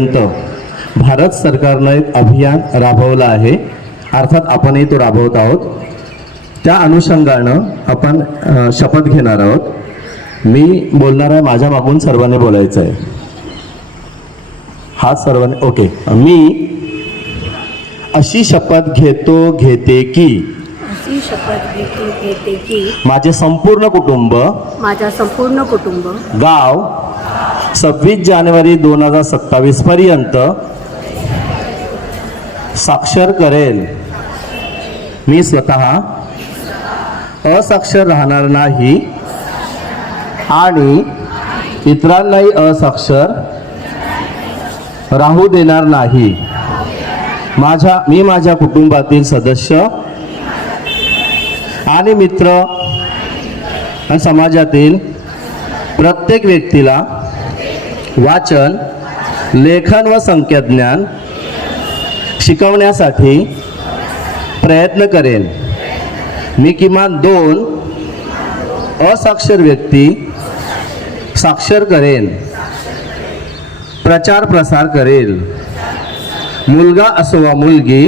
भारत सरकारने एक अभियान राबवलं आहे, अर्थात आपणही तो राबवत आहोत। त्या अनुषंगानं आपण शपथ घेणार आहोत। मी बोलणार आहे, माझ्या मागून सर्वांनी बोलायचं आहे। हा सर्वांनी ओके। मी अशी शपथ घेते की माझे संपूर्ण कुटुंब गाव 26 जानेवारी 2027 पर्यंत साक्षर करेल। मी स्वतः असाक्षर राहणार नाही आणि इतरांनाही असाक्षर राहू देणार नाही। मी माझ्या कुटुंबातील सदस्य आणि मित्र आणि समाजातील प्रत्येक व्यक्तीला वाचन, लेखन व संख्याज्ञान शिकवण्यासाठी प्रयत्न करेन। मी किमान 2 असाक्षर व्यक्ती साक्षर करेन, प्रचार प्रसार करेल। मुलगा असो वा मुलगी,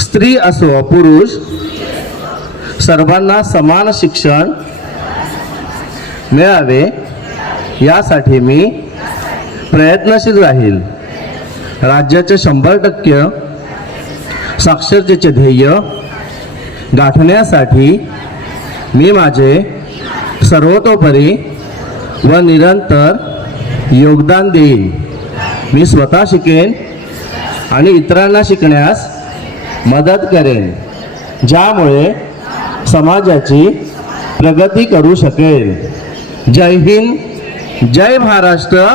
स्त्री असो वा पुरुष, सर्वांना समान शिक्षण मिळावे यासाठी मी प्रयत्नशील राहील। राज्याचे 100% साक्षरतेचे ध्येय गाठण्यासाठी मी माझे सर्वतोपरी व निरंतर योगदान देईन। मी स्वतः शिकेन आणि इतरांना शिकण्यास मदत करेन, ज्यामुळे समाजाची प्रगती करू शकेल। जय हिंद, जय महाराष्ट्र।